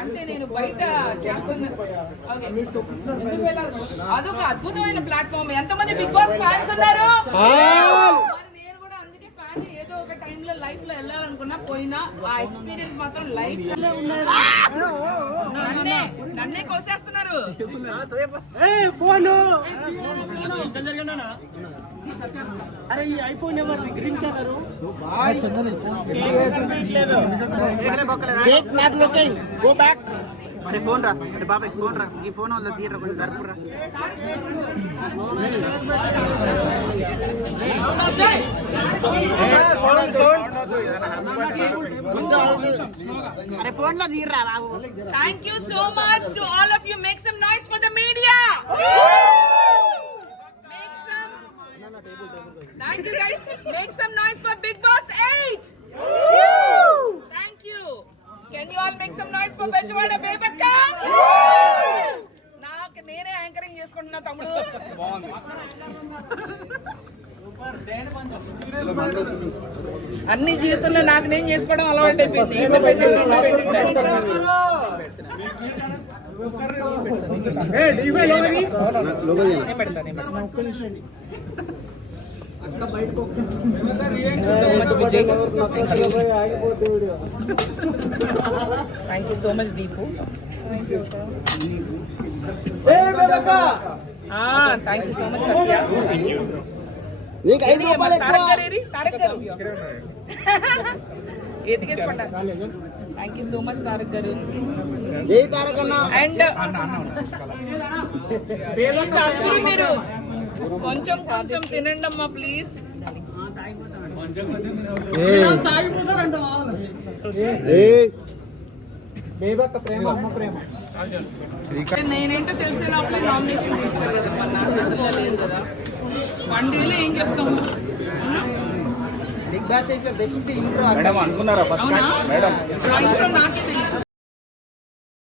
అంటే నేను బయట చేస్తున్నాను అదొక అద్భుతమైన ప్లాట్ఫామ్. ఎంతమంది బిగ్ బాస్ ఫ్యాన్స్ ఉన్నారు? నేను కూడా అందుకే ఏదో ఒక టైంలో వెళ్ళాలనుకున్నా పోయినా ఆ ఎక్స్పీరియన్స్ మాత్రం లైఫ్ నన్నే నన్నే కోసేస్తున్నారు. ఫోన్. అరే ఈ ఐఫోన్ ఎవరిది? Green colour? Cake not looking go back అరే ఫోన్ రా. అరే బాబాయ్ ఫోన్ రా. ఈ ఫోన్ వల్ల తీయరా కొంచెం జరుపురా. అరే ఫోన్ లో తీయరా బాబు thank you so much to all of you make some noise for the media make some thank you guys make some noise for Bigg Boss 8 thank you can you all make some noise for Bezawada Bebakka నాకు నేనే anchoring చేసుకుంటున్నా తమ్ముడు అన్ని జీవితంలో నాకు నేను చేసుకోవడం అలవాటు అయిపోయింది thank you so much Deepu thank you so much Satya నీకు ఐదు రూపాయలు thank you so much Tarak garu. జై తారకన్న అండ్ ప్లీజ్ అందరూ మీరు కొంచెం కొంచెం తినండి అమ్మా ప్లీజ్ నేనేంటో తెలిసే లోపలే నామినేషన్ మన నా చేతుల్లో లేదు కదా? వన్ డేలో ఏం చెప్తాము? బిగ్ బాస్ బెస్ట్ ఇంట్రో అవునా? నా ఇంట్లో నాకే తెలియదు